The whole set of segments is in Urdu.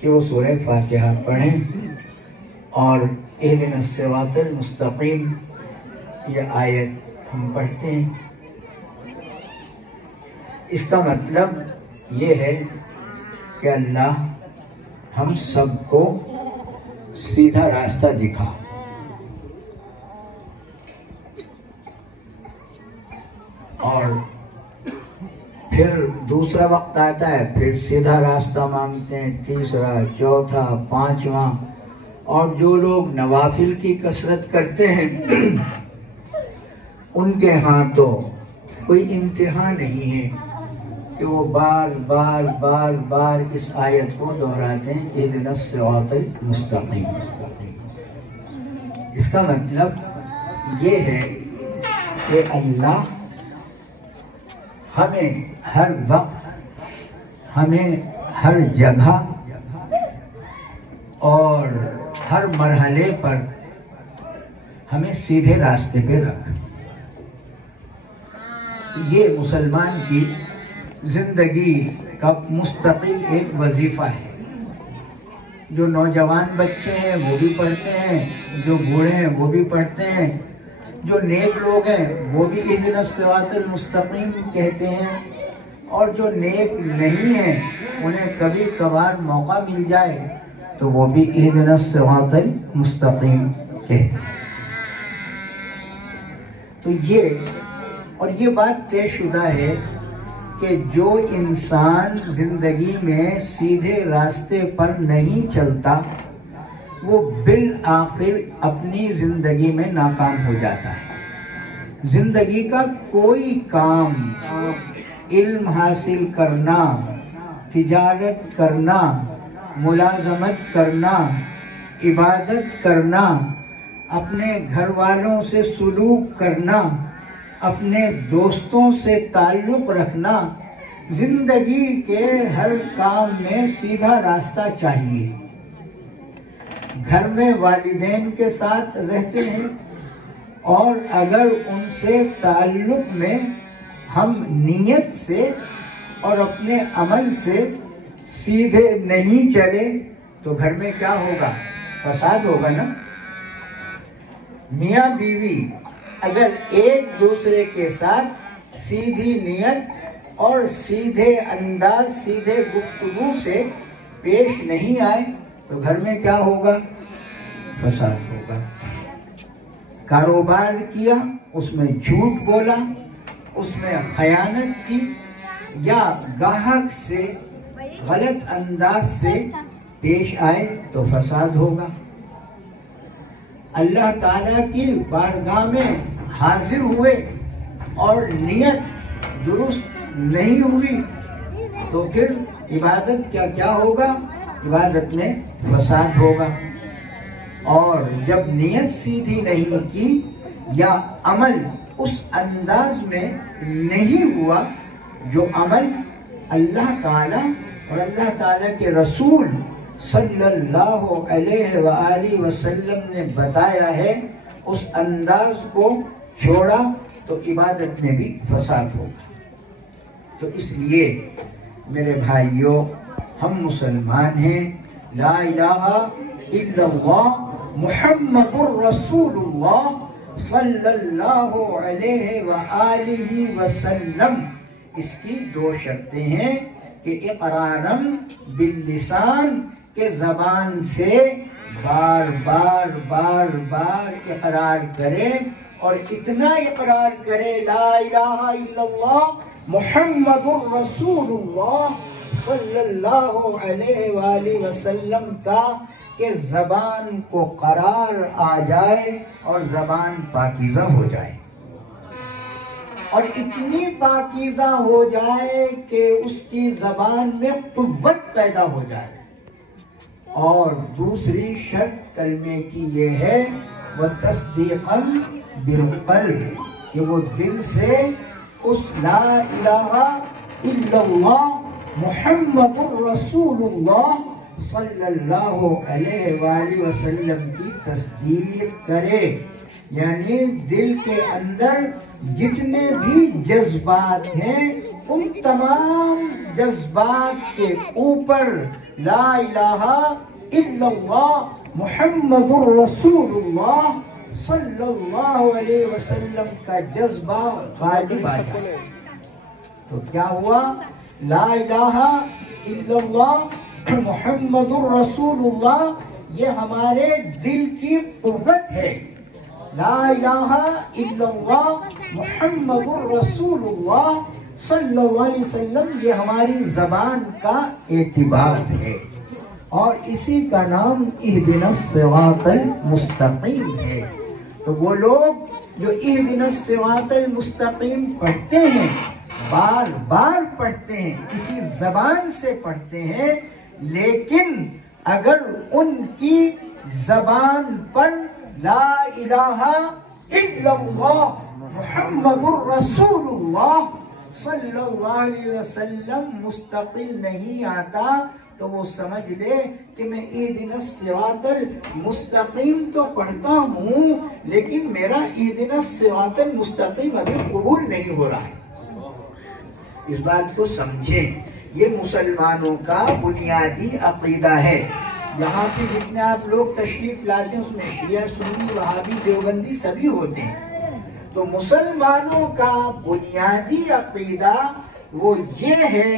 کہ وہ سورہ فاتحہ پڑھیں اور اہدنا الصراط المستقیم یہ آیت ہم پڑھتے ہیں۔ اس کا مطلب یہ ہے کہ اللہ ہم سب کو سیدھا راستہ دکھا، اور پھر دوسرا وقت آتا ہے پھر سیدھا راستہ مانگتے ہیں، تیسرا، چوتھا، پانچواں، اور جو لوگ نوافل کی کثرت کرتے ہیں ان کے ہاں تو کوئی انتہا نہیں ہے کہ وہ بار بار بار بار اس آیت کو دہراتے ہیں، اہدنا الصراط المستقیم۔ اس کا مطلب یہ ہے کہ اللہ ہمیں ہر وقت، ہمیں ہر جگہ اور ہر مرحلے پر ہمیں سیدھے راستے پہ رکھ۔ یہ مسلمان کی زندگی کا مستقل ایک وظیفہ ہے۔ جو نوجوان بچے ہیں وہ بھی پڑھتے ہیں، جو بوڑھے ہیں وہ بھی پڑھتے ہیں، جو نیک لوگ ہیں وہ بھی اہدنا الصراط المستقیم کہتے ہیں، اور جو نیک نہیں ہیں انہیں کبھی کبھار موقع مل جائے تو وہ بھی اہدنا الصراط المستقیم کہتے ہیں۔ تو یہ بات طے شدہ ہے کہ جو انسان زندگی میں سیدھے راستے پر نہیں چلتا وہ بالآخر اپنی زندگی میں ناکام ہو جاتا ہے۔ زندگی کا کوئی کام، علم حاصل کرنا، تجارت کرنا، ملازمت کرنا، عبادت کرنا، اپنے گھر والوں سے سلوک کرنا، اپنے دوستوں سے تعلق رکھنا، زندگی کے ہر کام میں سیدھا راستہ چاہیے۔ گھر میں والدین کے ساتھ رہتے ہیں اور اگر ان سے تعلق میں ہم نیت سے اور اپنے عمل سے سیدھے نہیں چلے تو گھر میں کیا ہوگا؟ فساد ہوگا نا۔ میاں بیوی اگر ایک دوسرے کے ساتھ سیدھی نیت اور سیدھے انداز، سیدھے گفتگو سے پیش نہیں آئے تو گھر میں کیا ہوگا؟ فساد ہوگا۔ کاروبار کیا، اس میں جھوٹ بولا، اس میں خیانت کی، یا گاہک سے غلط انداز سے پیش آئے تو فساد ہوگا۔ اللہ تعالیٰ کی بارگاہ میں حاضر ہوئے اور نیت درست نہیں ہوئی تو پھر عبادت کیا ہوگا؟ عبادت میں فساد ہوگا۔ اور جب نیت سیدھی نہیں کی یا عمل اس انداز میں نہیں ہوا جو عمل اللہ تعالیٰ اور اللہ تعالیٰ کے رسول صلی اللہ علیہ وآلہ وسلم نے بتایا ہے، اس انداز کو چھوڑا تو عبادت میں بھی فساد ہوگا۔ تو اس لیے میرے بھائیوں، ہم مسلمان ہیں، لا الہ الا اللہ محمد الرسول اللہ صلی اللہ علیہ وآلہ وسلم، اس کی دو شرطیں ہیں کہ اقرارم باللسان، کہ زبان سے بار بار بار بار اقرار کرے، اور اتنا اقرار کرے لا الہ الا اللہ محمد الرسول اللہ صلی اللہ علیہ وآلہ وسلم کا، کہ زبان کو قرار آ جائے اور زبان پاکیزہ ہو جائے، اور اتنی پاکیزہ ہو جائے کہ اس کی زبان میں قوت پیدا ہو جائے۔ اور دوسری شرط کلمے کی یہ ہے وَتَصْدِيقًا بِالْقَلْبِ، کہ وہ دل سے اس لا الہ الا اللہ محمد الرسول اللہ صلی اللہ علیہ وآلہ وسلم کی تصدیق کرے، یعنی دل کے اندر جتنے بھی جذبات ہیں ان تمام جذبات کے اوپر لا الہ الا اللہ محمد الرسول اللہ صلی اللہ علیہ وسلم کا جذبہ غالب آ جائے. تو کیا ہوا؟ لا الہ الا اللہ محمد الرسول اللہ یہ ہمارے دل کی قوت ہے. لا الہ الا اللہ محمد الرسول اللہ صلی اللہ علیہ وسلم یہ ہماری زبان کا اعتبار ہے، اور اسی کا نام اہدنا الصراط المستقیم ہے. تو وہ لوگ جو اہدنا الصراط المستقیم پڑھتے ہیں، بار بار پڑھتے ہیں، کسی زبان سے پڑھتے ہیں، لیکن اگر ان کی زبان پر لا الہ الا اللہ محمد الرسول اللہ صلی اللہ علیہ وسلم مستقل نہیں آتا تو وہ سمجھ لے کہ میں اہدنا الصراط المستقیم تو پڑھتا ہوں، لیکن میرا اہدنا الصراط المستقیم ابھی قبول نہیں ہو رہا ہے. اس بات کو سمجھیں، یہ مسلمانوں کا بنیادی عقیدہ ہے. یہاں پہ جتنے آپ لوگ تشریف لاتے ہیں اس میں شیعہ، سنی، وہابی، دیوبندی سبھی ہوتے ہیں. تو مسلمانوں کا بنیادی عقیدہ وہ یہ ہے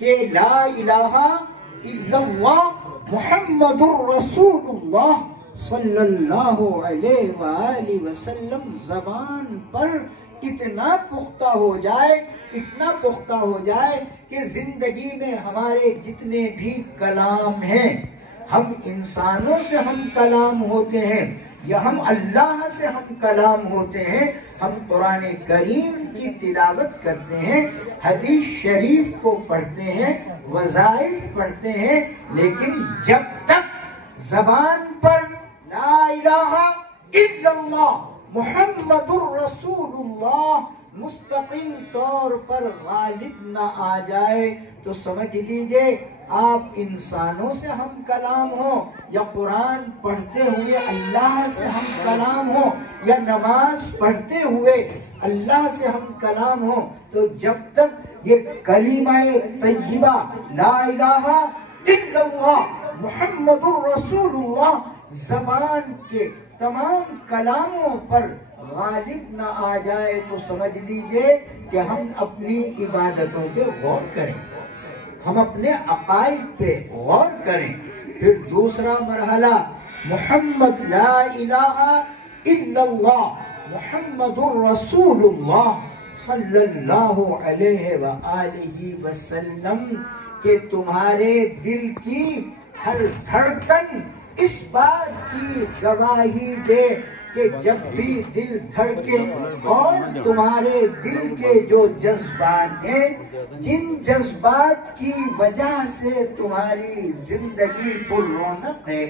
کہ لا الہ الا اللہ محمد الرسول اللہ صلی اللہ علیہ وآلہ وسلم زبان پر اتنا پختہ ہو جائے، اتنا پختہ ہو جائے کہ زندگی میں ہمارے جتنے بھی کلام ہیں، ہم انسانوں سے ہم کلام ہوتے ہیں یا ہم اللہ سے ہم کلام ہوتے ہیں، ہم قرآن کریم کی تلاوت کرتے ہیں، حدیث شریف کو پڑھتے ہیں، وظائف پڑھتے ہیں، لیکن جب تک زبان پر لا الہ الا اللہ محمد الرسول اللہ مستقل طور پر غالب نہ آ جائے تو سمجھ لیجئے آپ انسانوں سے ہم کلام ہو یا قرآن پڑھتے ہوئے اللہ سے ہم کلام ہو یا نماز پڑھتے ہوئے اللہ سے ہم کلام ہو، تو جب تک یہ کلمہ طیبہ لا الہ الا اللہ محمد الرسول اللہ زبان کے تمام کلاموں پر غالب نہ آ جائے تو سمجھ لیجئے کہ ہم اپنی عبادتوں پہ غور کریں، ہم اپنے عقائد پہ غور کریں. پھر دوسرا مرحلہ محمد لا الہ الا اللہ محمد الرسول اللہ صلی اللہ علیہ وآلہ وسلم کہ تمہارے دل کی ہر دھڑکن اس بات کی گواہی دے کہ جب بھی دل دھڑکے اور تمہارے دل کے جو جذبات ہیں، جن جذبات کی وجہ سے تمہاری زندگی پر رونق ہے.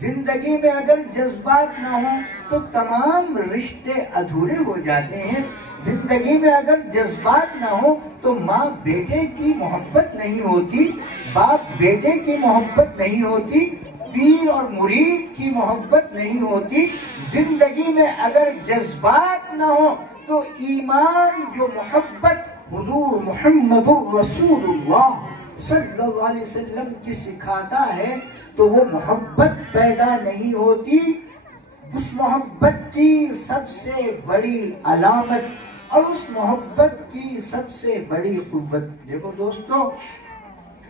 زندگی میں اگر جذبات نہ ہوں تو تمام رشتے ادھورے ہو جاتے ہیں. زندگی میں اگر جذبات نہ ہوں تو ماں بیٹے کی محبت نہیں ہوتی، باپ بیٹے کی محبت نہیں ہوتی، پیر اور مرید کی محبت نہیں ہوتی. زندگی میں اگر جذبات نہ ہو تو ایمان جو محبت حضور محمد الرسول اللہ صلی اللہ علیہ وسلم کی سکھاتا ہے تو وہ محبت پیدا نہیں ہوتی. اس محبت کی سب سے بڑی علامت اور اس محبت کی سب سے بڑی قوت، دیکھو دوستو،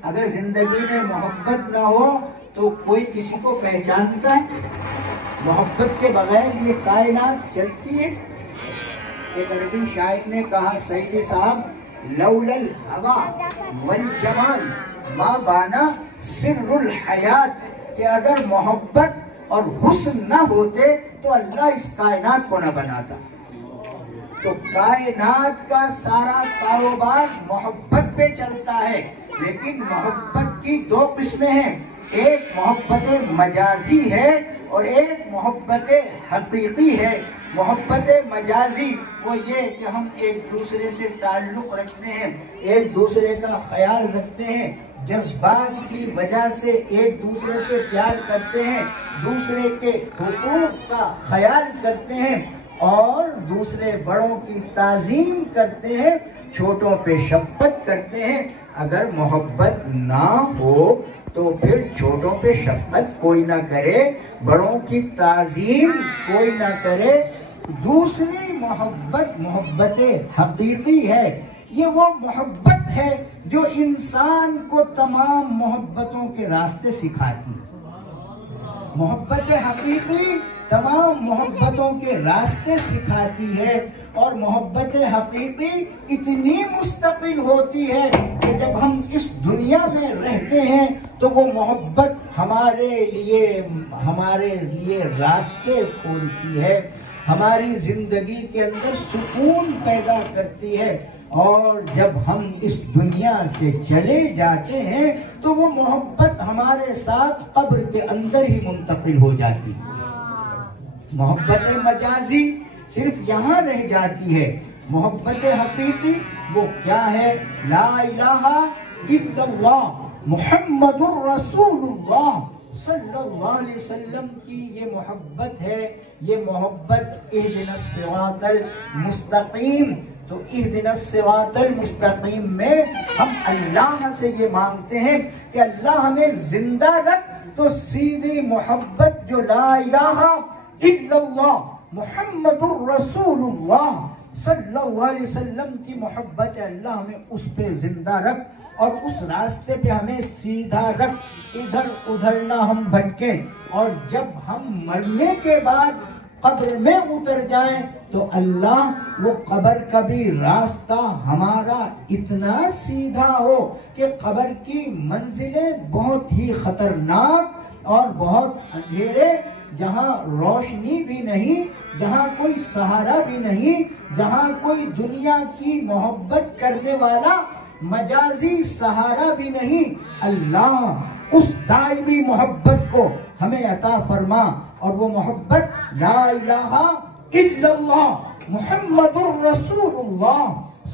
اگر زندگی میں محبت نہ ہو تو کوئی کسی کو پہچانتا ہے؟ محبت کے بغیر یہ کائنات چلتی ہے؟ ایک عربی شاعر نے کہا، سیدی صاحب، لولا الہوا والجمال ما بانا سر الحیات، کہ اگر محبت اور حسن نہ ہوتے تو اللہ اس کائنات کو نہ بناتا. تو کائنات کا سارا کاروبار محبت پہ چلتا ہے، لیکن محبت کی دو قسمیں ہیں، ایک محبت مجازی ہے اور ایک محبت حقیقی ہے. محبت مجازی وہ یہ کہ ہم ایک دوسرے سے تعلق رکھتے ہیں، ایک دوسرے کا خیال رکھتے ہیں، جذبات کی وجہ سے ایک دوسرے سے پیار کرتے ہیں، دوسرے کے حقوق کا خیال کرتے ہیں، اور دوسرے بڑوں کی تعظیم کرتے ہیں، چھوٹوں پہ شفقت کرتے ہیں۔ اگر محبت نہ ہو تو پھر چھوٹوں پہ شفقت کوئی نہ کرے، بڑوں کی تعظیم کوئی نہ کرے۔ دوسری محبت محبت حقیقی ہے، یہ وہ محبت ہے جو انسان کو تمام محبتوں کے راستے سکھاتی ہے۔ محبت حقیقی تمام محبتوں کے راستے سکھاتی ہے، اور محبت حقیقی اتنی مستقل ہوتی ہے کہ جب ہم اس دنیا میں رہتے ہیں تو وہ محبت ہمارے لیے راستے کھولتی ہے، ہماری زندگی کے اندر سکون پیدا کرتی ہے، اور جب ہم اس دنیا سے چلے جاتے ہیں تو وہ محبت ہمارے ساتھ قبر کے اندر ہی منتقل ہو جاتی ہے۔ محبت مجازی صرف یہاں رہ جاتی ہے، محبت حقیقی وہ کیا ہے؟ لا الہ الا اللہ محمد الرسول اللہ صلی اللہ علیہ وسلم کی یہ محبت ہے، یہ محبت اہدنا الصراط المستقیم۔ تو اہدنا الصراط المستقیم میں ہم اللہ سے یہ مانگتے ہیں کہ اللہ ہمیں زندہ رکھ، تو سیدھی محبت جو لا الہ الا اللہ محمد الرسول اللہ صلی اللہ علیہ وسلم کی محبت ہے، اللہ ہمیں اس پہ زندہ رکھ اور اس راستے پہ ہمیں سیدھا رکھ، ادھر ادھر نہ ہم بھٹکیں، اور جب ہم مرنے کے بعد قبر میں اتر جائیں تو اللہ وہ قبر کا بھی راستہ ہمارا اتنا سیدھا ہو کہ قبر کی منزلیں بہت ہی خطرناک اور بہت اندھیرے، جہاں روشنی بھی نہیں، جہاں کوئی سہارا بھی نہیں، جہاں کوئی دنیا کی محبت کرنے والا مجازی سہارا بھی نہیں، اللہ اس دائمی محبت کو ہمیں عطا فرما، اور وہ محبت لا الہ الا اللہ محمد الرسول اللہ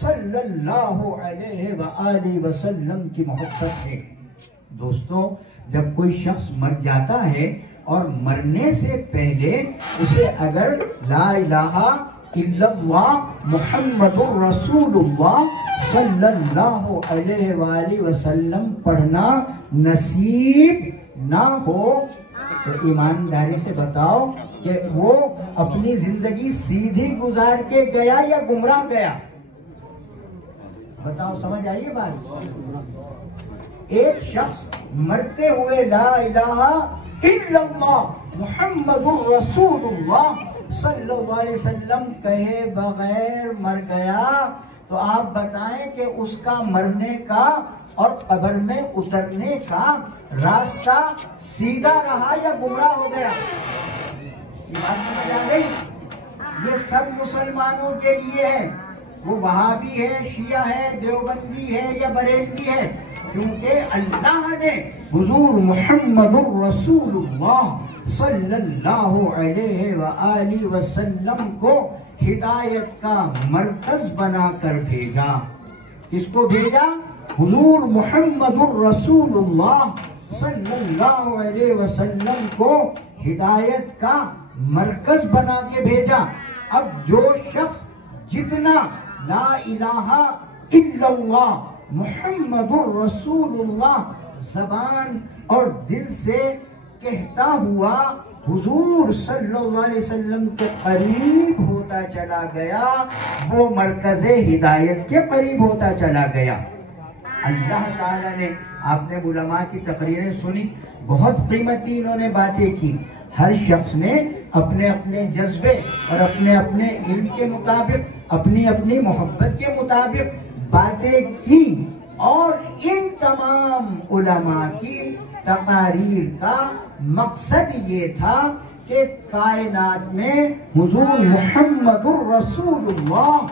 صلی اللہ علیہ وآلہ وسلم کی محبت ہے۔ دوستو، جب کوئی شخص مر جاتا ہے اور مرنے سے پہلے اسے اگر لا الہ الا اللہ محمد الرسول اللہ صلی اللہ علیہ وآلہ وسلم پڑھنا نصیب نہ ہو تو ایمانداری سے بتاؤ کہ وہ اپنی زندگی سیدھی گزار کے گیا یا گمراہ گیا؟ بتاؤ، سمجھ آئیے بات؟ ایک شخص مرتے ہوئے لا الہ الا اللہ محمد الرسول اللہ صلی اللہ علیہ وسلم کہے بغیر مر گیا، تو آپ بتائیں کہ اس کا مرنے کا اور قبر میں اترنے کا راستہ سیدھا رہا یا گمراہ ہو گیا؟ یہ بات سمجھ آ گئی؟ یہ سب مسلمانوں کے لیے ہے، وہ وہابی ہے، شیعہ ہے، دیوبندی ہے یا بریلوی ہے، کیونکہ اللہ نے حضور محمد الرسول اللہ صلی اللہ علیہ وآلہ وسلم کو ہدایت کا مرکز بنا کر بھیجا۔ کس کو بھیجا؟ حضور محمد الرسول اللہ صلی اللہ علیہ وسلم کو ہدایت کا مرکز بنا کے بھیجا۔ اب جو شخص جتنا لا الہ الا اللہ محمد الرسول اللہ زبان اور دل سے کہتا ہوا حضور صلی اللہ علیہ وسلم کے قریب ہوتا چلا گیا، وہ مرکز ہدایت کے قریب ہوتا چلا گیا۔ اللہ تعالیٰ نے، آپ نے علماء کی تقریریں سنی، بہت قیمتی انہوں نے باتیں کی، ہر شخص نے اپنے اپنے جذبے اور اپنے اپنے علم کے مطابق، اپنی اپنی محبت کے مطابق باتیں کی، اور ان تمام علماء کی تقاریر کا مقصد یہ تھا کہ کائنات میں حضور محمد الرسول اللہ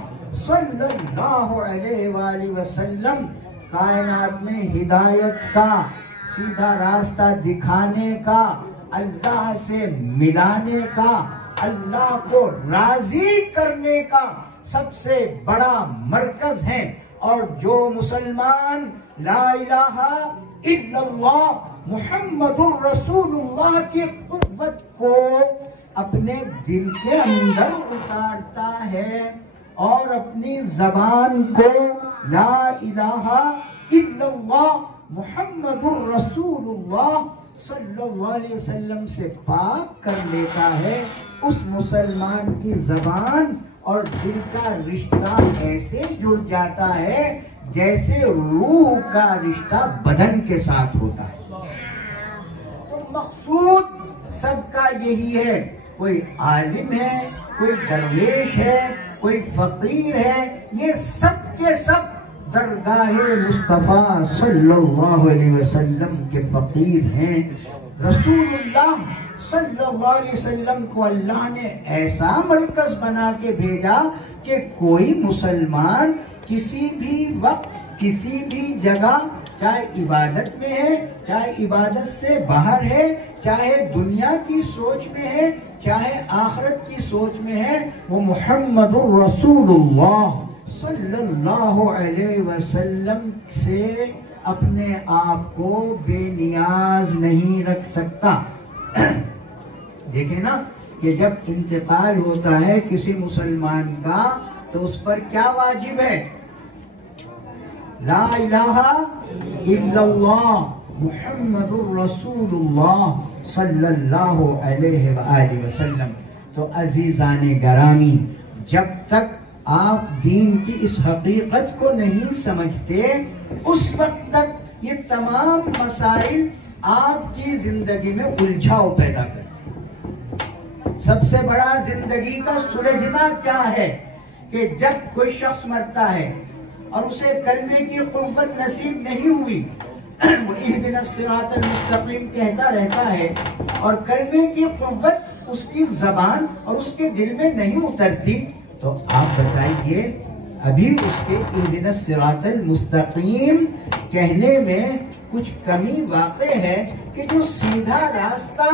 صلی اللہ علیہ وآلہ وسلم کائنات میں ہدایت کا سیدھا راستہ دکھانے کا، اللہ سے ملانے کا، اللہ کو راضی کرنے کا سب سے بڑا مرکز ہے۔ اور جو مسلمان لا الہ الا اللہ محمد الرسول اللہ کی قوت کو اپنے دل کے اندر اتارتا ہے اور اپنی زبان کو لا الہ الا اللہ محمد الرسول اللہ صلی اللہ علیہ وسلم سے پاک کر لیتا ہے، اس مسلمان کی زبان اور دل کا رشتہ ایسے جڑ جاتا ہے جیسے روح کا رشتہ بدن کے ساتھ ہوتا ہے۔ تو مقصود سب کا یہی ہے، کوئی عالم ہے، کوئی درویش ہے، کوئی فقیر ہے، یہ سب کے سب درگاہ مصطفیٰ صلی اللہ علیہ وسلم کے فقیر ہیں۔ رسول اللہ صلی اللہ علیہ وسلم کو اللہ نے ایسا مرکز بنا کے بھیجا کہ کوئی مسلمان کسی بھی وقت کسی بھی جگہ، چاہے عبادت میں ہے، چاہے عبادت سے باہر ہے، چاہے دنیا کی سوچ میں ہے، چاہے آخرت کی سوچ میں ہے، وہ محمد الرسول اللہ صلی اللہ علیہ وسلم سے اپنے آپ کو بے نیاز نہیں رکھ سکتا۔ دیکھیں نا کہ جب انتقال ہوتا ہے کسی مسلمان کا تو اس پر کیا واجب ہے؟ لا الہ الا اللہ محمد الرسول اللہ صلی اللہ علیہ وآلہ وسلم۔ تو عزیزان گرامی، جب تک آپ دین کی اس حقیقت کو نہیں سمجھتے اس وقت تک یہ تمام مسائل آپ کی زندگی میں الجھاؤ پیدا کرتے۔ سب سے بڑا زندگی کا سلجھنا کیا ہے کہ جب کوئی شخص مرتا ہے اور اسے کلمے کی قوت نصیب نہیں ہوئی، وہ اہدنا الصراط المستقیم کہتا رہتا ہے اور کلمے کی قوت اس کی زبان اور اس کے دل میں نہیں اترتی، تو آپ بتائیے ابھی اس کے اہدنا الصراط المستقیم کہنے میں کچھ کمی واقع ہے کہ جو سیدھا راستہ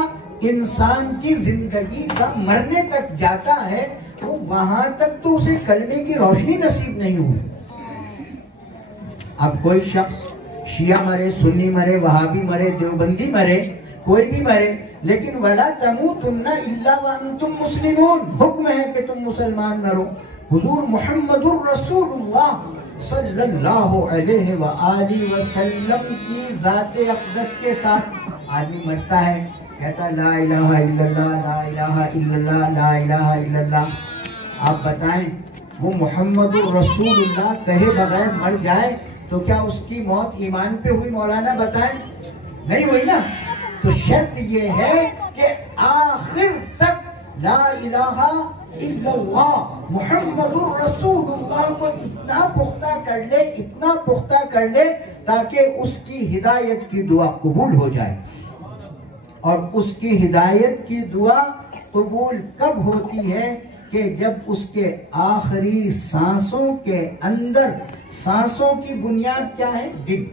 انسان کی زندگی کا مرنے تک جاتا ہے وہ وہاں تک تو اسے کلمے کی روشنی نصیب نہیں ہوئی۔ اب کوئی شخص شیعہ مرے، سنی مرے، وہابی مرے، دیوبندی مرے، کوئی بھی مرے، لیکن وَلَا تَمُوتُنَّ إِلَّا وَأَنْتُمْ مُسْلِمُونَ، حکم ہے کہ تم مسلمان مرو۔ حضور محمد الرسول اللہ صلی اللہ علیہ وآلہ وسلم کی ذات اقدس کے ساتھ آدمی مرتا ہے، کہتا لا الہ الا اللہ، لا الہ الا اللہ، لا الہ الا اللہ۔ آپ بتائیں وہ محمد الرسول اللہ کہے بغیر مر جائے تو کیا اس کی موت ایمان پہ ہوئی؟ مولانا بتائیں، نہیں ہوئی نا۔ تو شرط یہ ہے کہ آخر تک لا الہ الا اللہ محمد الرسول اللہ کو اتنا پختہ کر لے، اتنا پختہ کر لے تاکہ اس کی ہدایت کی دعا قبول ہو جائے۔ اور اس کی ہدایت کی دعا قبول کب ہوتی ہے؟ کہ جب اس کے آخری سانسوں کے اندر، سانسوں کی بنیاد کیا ہے؟ دل۔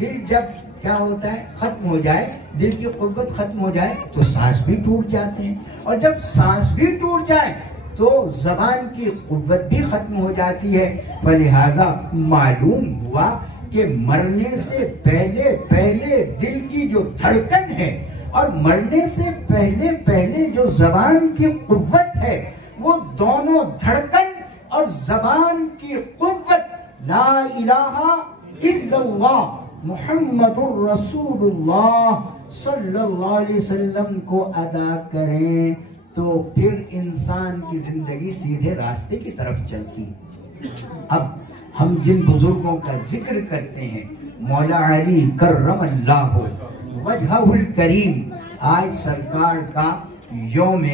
دل جب کیا ہوتا ہے؟ ختم ہو جائے، دل کی قوت ختم ہو جائے تو سانس بھی ٹوٹ جاتے ہیں، اور جب سانس بھی ٹوٹ جائے تو زبان کی قوت بھی ختم ہو جاتی ہے۔ فلہذا معلوم ہوا کہ مرنے سے پہلے پہلے دل کی جو دھڑکن ہے اور مرنے سے پہلے پہلے جو زبان کی قوت ہے، وہ دونوں دھڑکن اور زبان کی قوت لا الہ الا اللہ محمد الرسول اللہ صلی اللہ علیہ وسلم کو ادا کریں تو پھر انسان کی زندگی سیدھے راستے کی طرف چلتی۔ اب ہم جن بزرگوں کا ذکر کرتے ہیں، مولا علی کرم اللہ وجہہ الکریم، آج سرکار کا یوم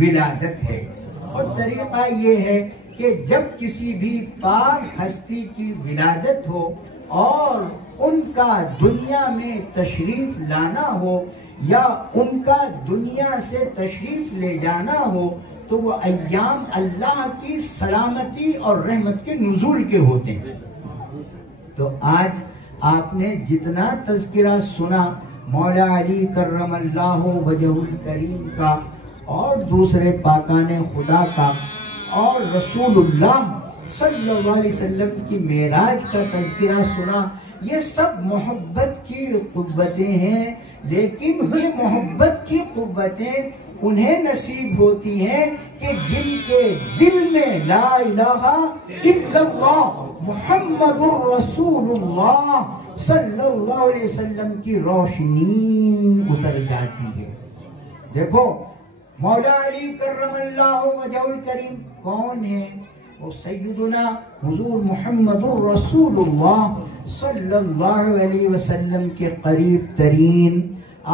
ولادت ہے، اور طریقہ یہ ہے کہ جب کسی بھی پاک ہستی کی ولادت ہو اور ان کا دنیا میں تشریف لانا ہو یا ان کا دنیا سے تشریف لے جانا ہو تو وہ ایام اللہ کی سلامتی اور رحمت کے نزول کے ہوتے ہیں۔ تو آج آپ نے جتنا تذکرہ سنا مولا علی کرم اللہ وجہ الکریم کا اور دوسرے پاکان خدا کا اور رسول اللہ صلی اللہ علیہ وسلم کی معراج کا تذکرہ سنا، یہ سب محبت کی قوتیں ہیں لیکن یہ محبت کی قوتیں انہیں نصیب ہوتی ہیں کہ جن کے دل میں لا الہ الا اللہ محمد الرسول اللہ صلی اللہ علیہ وسلم کی روشنی اتر جاتی ہے۔ دیکھو مولا علی کرم اللہ وجہ الکریم کون ہے؟ وہ سیدنا حضور محمد الرسول اللہ صلی اللہ علیہ وسلم کے قریب ترین،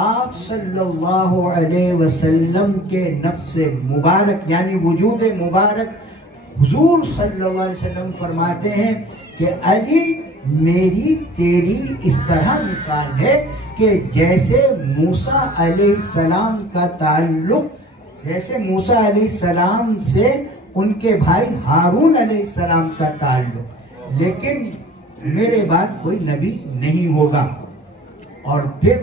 آپ صلی اللہ علیہ وسلم کے نفس مبارک یعنی وجود مبارک حضور صلی اللہ علیہ وسلم فرماتے ہیں کہ علی میری تیری اس طرح مثال ہے کہ جیسے موسیٰ علیہ السلام کا تعلق، جیسے موسیٰ علیہ السلام سے ان کے بھائی ہارون علیہ السلام کا تعلق، لیکن میرے بعد کوئی نبی نہیں ہوگا۔ اور پھر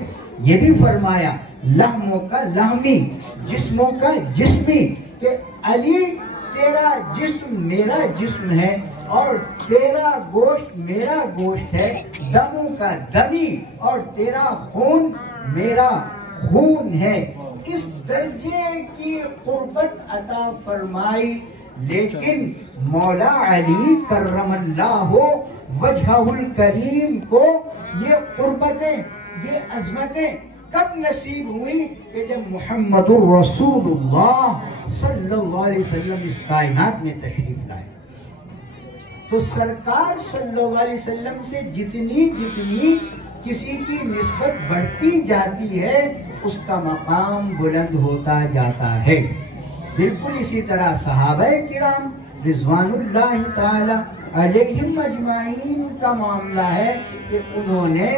یہ بھی فرمایا لحموں کا لحمی، جسموں کا جسمی، کہ علی تیرا جسم میرا جسم ہے اور تیرا گوشت میرا گوشت ہے، دموں کا دمی اور تیرا خون میرا خون ہے۔ اس درجے کی قربت عطا فرمائی، لیکن مولا علی کرم اللہ وجہہ الکریم کو یہ قربتیں، یہ عظمتیں کب نصیب ہوئی کہ جب محمد الرسول اللہ صلی اللہ علیہ وسلم اس کائنات میں تشریف لائے۔ تو سرکار صلی اللہ علیہ وسلم سے جتنی کسی کی نسبت بڑھتی جاتی ہے اس کا مقام بلند ہوتا جاتا ہے۔ بالکل اسی طرح صحابہ کرام رضوان اللہ تعالی علیہم اجمعین کا معاملہ ہے کہ انہوں نے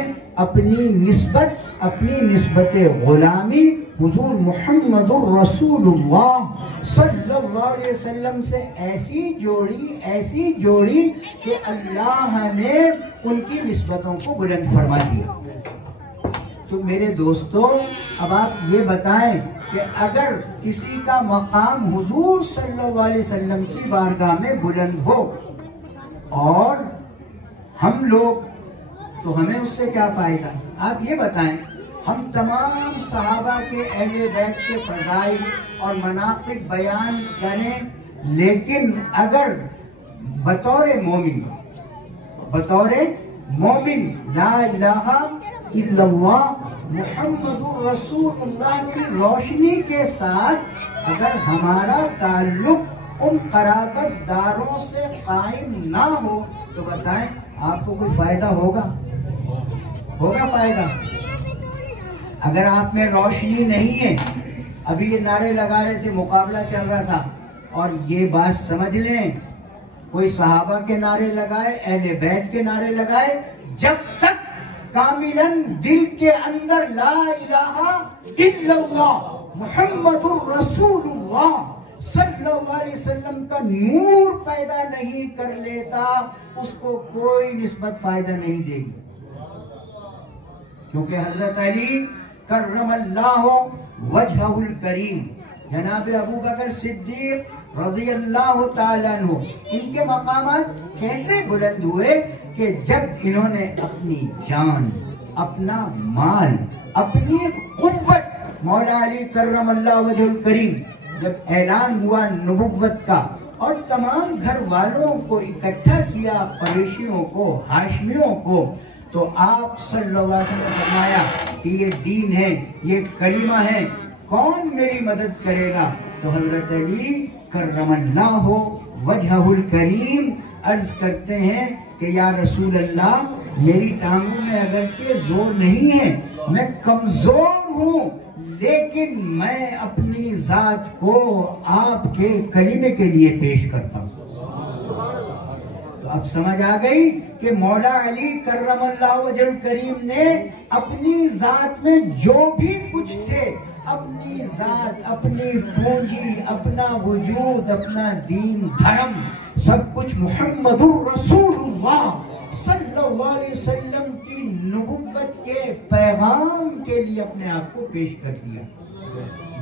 اپنی نسبت غلامی حضور محمد الرسول اللہ صلی اللہ علیہ وسلم سے ایسی جوڑی کہ اللہ نے ان کی نسبتوں کو بلند فرما دیا۔ تو میرے دوستو، اب آپ یہ بتائیں کہ اگر کسی کا مقام حضور صلی اللہ علیہ وسلم کی بارگاہ میں بلند ہو اور ہم لوگ، تو ہمیں اس سے کیا فائدہ؟ آپ یہ بتائیں، ہم تمام صحابہ کے اہل بیت کے فضائل اور مناقب بیان کریں، لیکن اگر بطور مومن لا الہ الا اللہ محمد الرسول اللہ کی روشنی کے ساتھ اگر ہمارا تعلق ان قرابت داروں سے قائم نہ ہو تو بتائیں آپ کو کوئی فائدہ ہوگا فائدہ؟ اگر آپ میں روشنی نہیں ہے، ابھی یہ نعرے لگا رہے تھے، مقابلہ چل رہا تھا، اور یہ بات سمجھ لیں، کوئی صحابہ کے نعرے لگائے، اہل بیت کے نعرے لگائے، جب تک کاملاً دل کے اندر لا الہ الا اللہ محمد الرسول اللہ صلی اللہ علیہ وسلم کا نور پیدا نہیں کر لیتا، اس کو کوئی نسبت فائدہ نہیں دے گی۔ کیونکہ حضرت علی کرم اللہ وجہہ الکریم، جناب ابو بکر صدیق رضی اللہ تعالیٰ عنہ، ان کے مقامات کیسے بلند ہوئے کہ جب انہوں نے اپنی جان، اپنا مال، اپنی قوت، مولا علی کرم اللہ وجہ الکریم جب اعلان ہوا نبوت کا اور تمام گھر والوں کو اکٹھا کیا، قریشیوں کو، ہاشمیوں کو، تو آپ صلی اللہ علیہ وسلم نے فرمایا کہ یہ دین ہے، یہ کلمہ ہے، کون میری مدد کرے گا؟ تو حضرت علی کرم اللہ وجہہ الکریم عرض کرتے ہیں کہ یا رسول اللہ، میری ٹانگوں میں اگرچہ زور نہیں ہے، میں کمزور ہوں، لیکن میں اپنی ذات کو آپ کے کلمے کے لیے پیش کرتا ہوں۔ تو اب سمجھ آ گئی کہ مولا علی کرم اللہ وجہ الکریم نے اپنی ذات میں جو بھی کچھ تھے، اپنی ذات، اپنی پونجی، اپنا وجود، اپنا دین دھرم، سب کچھ محمد الرسول اللہ صلی اللہ علیہ وسلم کی نبوت کے پیغام کے لیے اپنے آپ کو پیش کر دیا۔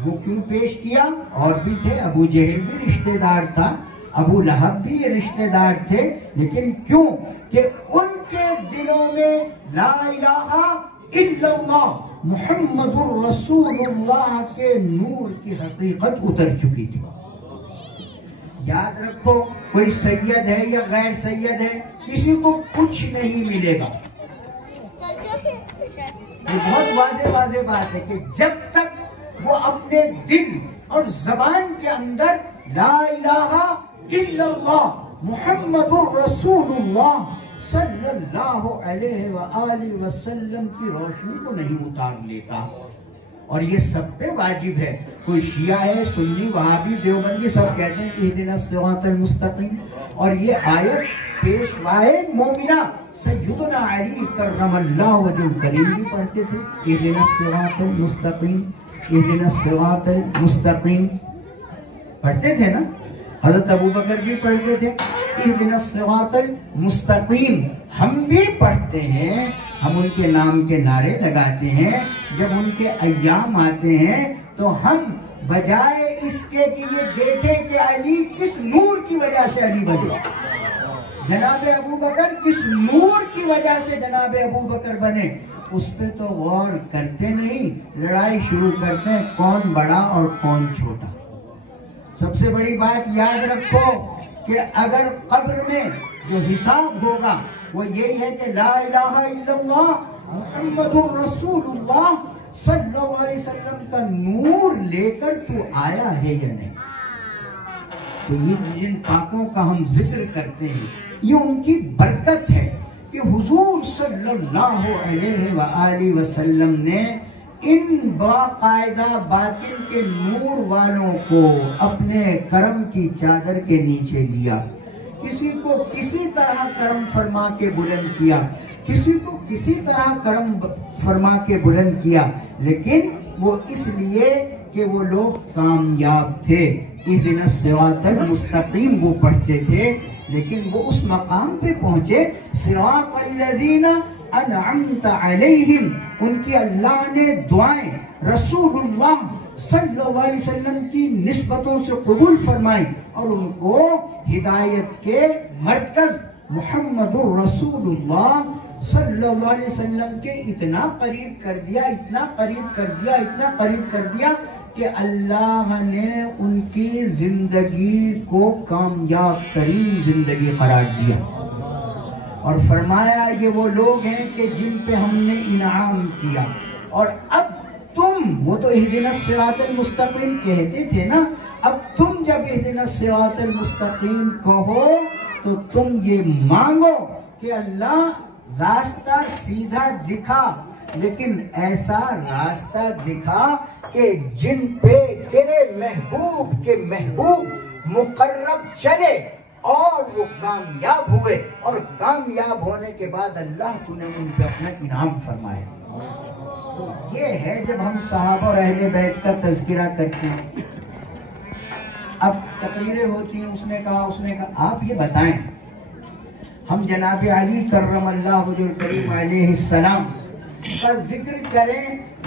وہ کیوں پیش کیا؟ اور بھی تھے، ابو جہل بھی رشتہ دار تھا، ابو لہب بھی رشتہ دار تھے، لیکن کیوں کہ ان کے دلوں میں لا الہ الا اللہ محمد الرسول اللہ کے نور کی حقیقت اتر چکی تھی. یاد رکھو، کوئی سید ہے یا غیر سید ہے، کسی کو کچھ نہیں ملے گا. یہ بہت واضح بات ہے کہ جب تک وہ اپنے دل اور زبان کے اندر لا الہ الا اللہ محمد الرسول اللہ صلی اللہ علیہ وآلہ وسلم کی روشنی کو نہیں اتار لیتا. اور یہ سب پہ واجب ہے. کوئی شیعہ ہے، سنی، وہابی، دیوبندی، سب کہتے ہیں اہدنا الصراط المستقیم. اور یہ آیت پیشوائے مومنہ سیدنا علی کرم اللہ وجہ الکریم بھی پڑھتے تھے. اہدنا الصراط المستقیم، اہدنا الصراط المستقیم پڑھتے تھے نا. حضرت ابوبکر بھی پڑھتے تھے اہدنا الصراط المستقیم. ہم بھی پڑھتے ہیں، ہم ان کے نام کے نعرے لگاتے ہیں. جب ان کے ایام آتے ہیں تو ہم بجائے اس کے کہ یہ دیکھیں کہ علی کس نور کی وجہ سے علی بنے، جناب ابوبکر کس نور کی وجہ سے جناب ابوبکر بنے، اس پہ تو غور کرتے نہیں. لڑائی شروع کرتے ہیں کون بڑا اور کون چھوٹا. سب سے بڑی بات یاد رکھو کہ اگر قبر میں جو حساب ہوگا وہ یہی ہے کہ لا الہ الا اللہ محمد الرسول اللہ صلی اللہ علیہ وسلم کا نور لے کر تو آیا ہے یا نہیں. تو یہ جن پاکوں کا ہم ذکر کرتے ہیں یہ ان کی برکت ہے کہ حضور صلی اللہ علیہ وآلہ وسلم نے ان باقاعدہ باطن کے نور والوں کو اپنے کرم کی چادر کے نیچے لیا. کسی کو کسی طرح کرم فرما کے بلند کیا، کسی کو کسی طرح کرم فرما کے بلند کیا، لیکن وہ اس لیے کہ وہ لوگ کامیاب تھے. اہدنا الصراط المستقیم وہ پڑھتے تھے، لیکن وہ اس مقام پہ پہنچے صراط الذین انعمت علیہم. ان کی اللہ نے دعائیں رسول اللہ صلی اللہ علیہ وسلم کی نسبتوں سے قبول فرمائی اور ان کو ہدایت کے مرکز محمد الرسول اللہ صلی اللہ علیہ وسلم کے اتنا قریب کر دیا، اتنا قریب کر دیا، اتنا قریب کر دیا کہ اللہ نے ان کی زندگی کو کامیاب ترین زندگی قرار دیا اور فرمایا یہ وہ لوگ ہیں کہ جن پہ ہم نے انعام کیا. اور اب تم، وہ تو اہدنا الصراط المستقیم کہتے تھے نا، اب تم جب اہدنا الصراط المستقیم کہو تو تم یہ مانگو کہ اللہ راستہ سیدھا دکھا، لیکن ایسا راستہ دکھا کہ جن پہ تیرے محبوب کے محبوب مقرب چلے اور وہ کامیاب ہوئے، اور کامیاب ہونے کے بعد اللہ تو نے ان پہ اپنا انعام فرمایا. یہ ہے جب ہم صحابہ اور اہل بیت کا تذکرہ کرتے ہیں. اب تقریریں ہوتی ہیں، اس نے کہا آپ یہ بتائیں ہم جناب علی کرم اللہ وجہ الکریم علیہ السلام کا ذکر کریں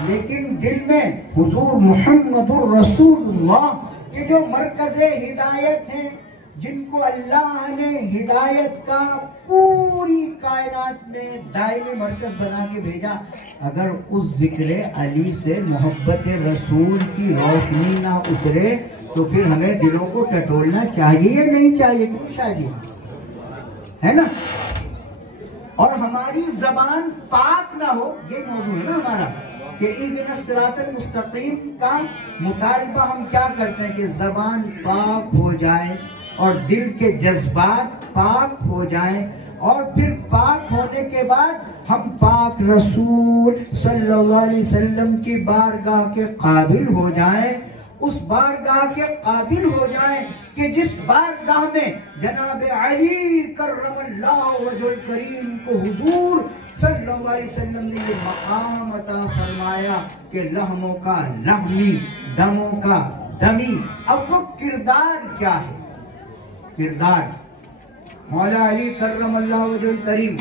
لیکن دل میں حضور محمد الرسول اللہ کے جو مرکز ہدایت ہیں، جن کو اللہ نے ہدایت کا پوری کائنات میں دائمی مرکز بنا کے بھیجا، اگر اس ذکر علی سے محبت رسول کی روشنی نہ اترے تو پھر ہمیں دلوں کو ٹٹولنا چاہیے یا نہیں چاہیے؟ کیوں شاید ہے نا. اور ہماری زبان پاک نہ ہو، یہ موضوع ہے نا ہمارا کہ اہدنا الصراط المستقیم کا مطالبہ ہم کیا کرتے ہیں کہ زبان پاک ہو جائے اور دل کے جذبات پاک ہو جائیں، اور پھر پاک ہونے کے بعد ہم پاک رسول صلی اللہ علیہ وسلم کی بارگاہ کے قابل ہو جائیں، اس بارگاہ کے قابل ہو جائیں کہ جس بارگاہ میں جناب علی کرم اللہ وجہ الکریم کو حضور صلی اللہ علیہ وسلم نے یہ مقام عطا فرمایا کہ لحموں کا لحمی، دموں کا دمی. اب وہ کردار کیا ہے؟ کردار مولا علی کرم اللہ وجہ الکریم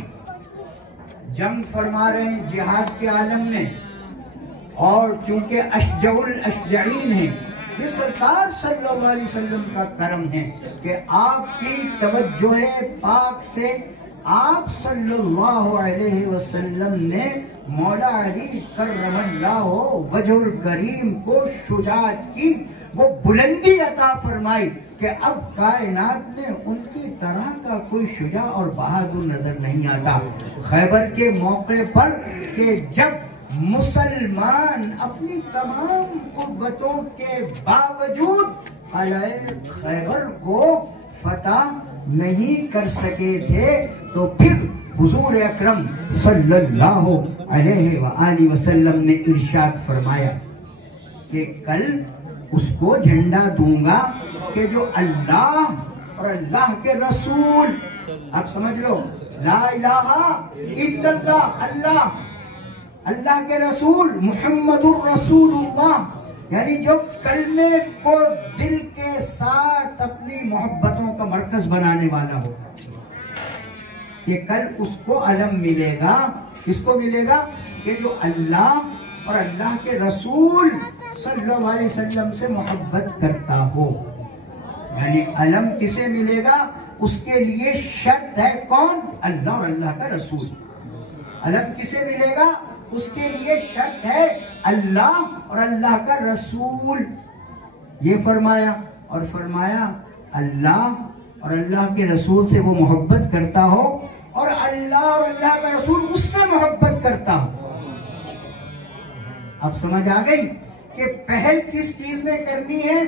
جنگ فرما رہے ہیں جہاد کے عالم میں، اور چونکہ اشجع الاشجعین ہیں، یہ سرکار صلی اللہ علیہ وسلم کا کرم ہے کہ آپ کی توجہ پاک سے آپ صلی اللہ علیہ وسلم نے مولا علی کرم اللہ وجہ کریم کو شجاعت کی وہ بلندی عطا فرمائی کہ اب کائنات میں ان کی طرح کا کوئی شجاع اور بہادر نظر نہیں آتا. خیبر کے موقع پر کہ جب مسلمان اپنی تمام قوتوں کے باوجود قلعہ خیبر کو فتح نہیں کر سکے تھے تو پھر حضور اکرم صلی اللہ علیہ وآلہ وسلم نے ارشاد فرمایا کہ کل اس کو جھنڈا دوں گا کہ جو اللہ اور اللہ کے رسول، آپ سمجھ لو، لا الہ الا اللہ، اللہ کے رسول محمد الرسول اللہ، یعنی جو کلمے کو دل کے ساتھ اپنی محبتوں کا مرکز بنانے والا ہو، کہ کل اس کو علم ملے گا. کس کو ملے گا؟ کہ جو اللہ اور اللہ کے رسول صلی اللہ علیہ وسلم سے محبت کرتا ہو. یعنی علم کسے ملے گا؟ اس کے لیے شرط ہے کون؟ اللہ اور اللہ کا رسول. علم کسے ملے گا؟ اس کے لیے شرط ہے اللہ اور اللہ کا رسول. یہ فرمایا، اور فرمایا اللہ اور اللہ کے رسول سے وہ محبت کرتا ہو اور اللہ اور اللہ کا رسول اس سے محبت کرتا ہو. اب سمجھ آ گئی کہ پہل کس چیز میں کرنی ہے؟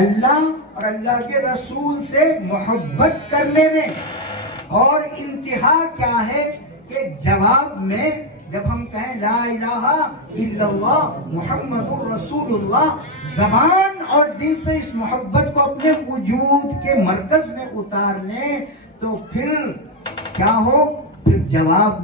اللہ اور اللہ کے رسول سے محبت کرنے میں. اور انتہا کیا ہے کہ جواب میں جب ہم کہیں لا الہ الا اللہ محمد الرسول اللہ، زبان اور دل سے اس محبت کو اپنے وجود کے مرکز میں اتار لیں تو پھر کیا ہو؟ پھر جواب